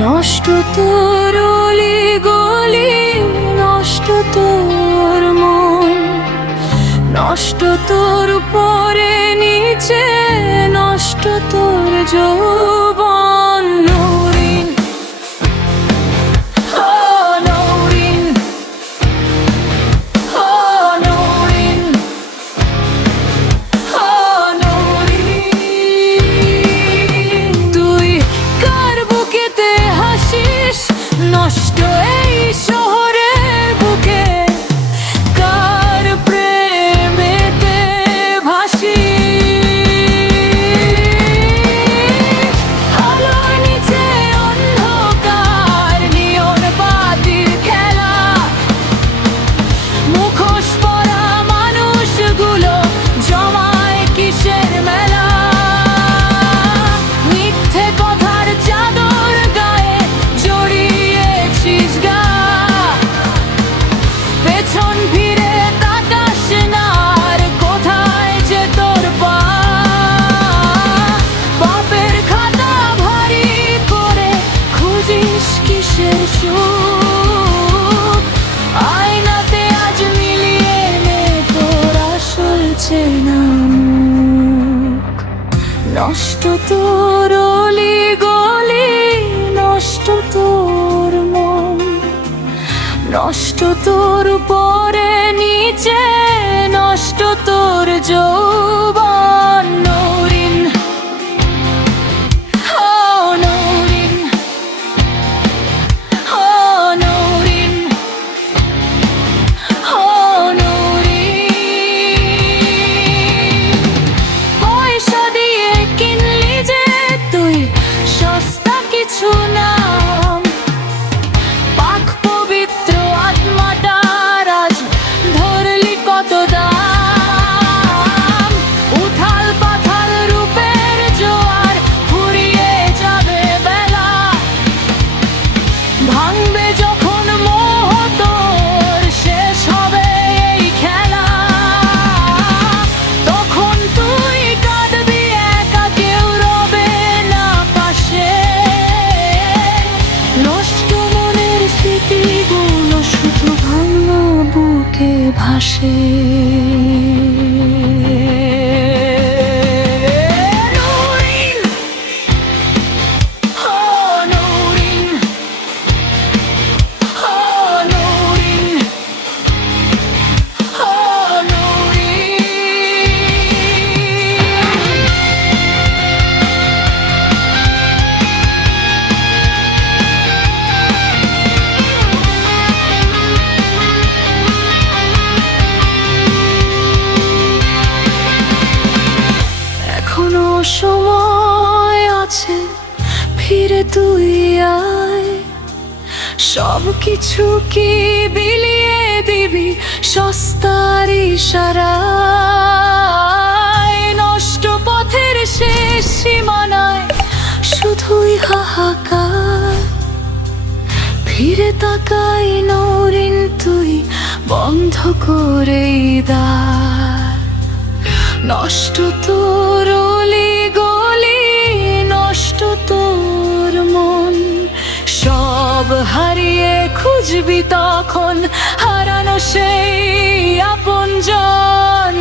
নষ্ট তোর অলি গলি, নষ্ট তোর মন, নষ্ট তোর উপরে নিচে, নষ্ট তোর যৌবন। নৌরিন, ও নৌরিন, ও নৌরিন, ও নৌরিন। তুই কার বুকেতে হাসিস, নষ্ট এই শহরের বুকে কার প্রেমেতে ভাসিস। আলোর নিচে অন্ধকার, নিয়ন বাতির খেলা, মুখোশ পরা মানুষগুলো জমায় কিসের মেলা। মিথ্যে কথার চাদর গায়ে জড়িয়েছিস গা, পেছন ফিরে তাকাস না আর কোথায় যে তোর পা। পাপের খাতা ভারী করে খুঁজিস কিসের সুখ, আয়নাতে আজ মিলিয়ে নে তোর আসল চেনা মুখ। নষ্ট তোর অলি গলি, নষ্ট তোর মন, নষ্ট তোর উপরে নিচে, নষ্ট তোর যৌবন। নৌরিন, ও নৌরিন, ও নৌরিন, ও নৌরিন। পয়সা দিয়ে কিনলি যে তুই সস্তা কিছু নাম, পাক পবিত্র আত্মাটার আজ ধরলি কত দাম। উথাল পাথাল রূপের জোয়ার ফুরিয়ে যাবে বেলা, ভাঙবে যখন মোহ তোর শেষ হবে এই খেলা। তখন তুই কাঁদবি একা, কেউ রবে না পাশে। নষ্ট মনের স্মৃতিগুলো শুধু ভাঙা বুকে ভাসে। নৌরিন, ও নৌরিন, ও নৌরিন, ও এখনো সময় আছে, ফিরে তুই আয়। সব কিছু কি বিলিয়ে দিবি সস্তার ইশারায়? নষ্ট পথের শেষ সীমানায় শুধুই হাহাকার। ফিরে তাকাই নৌরিন তুই, বন্ধ করে দ্বার। নষ্ট তোর অলি গলি, নষ্ট তোর মন, সব হারিয়ে খুঁজবি তখন হারানো সেই আপনজন।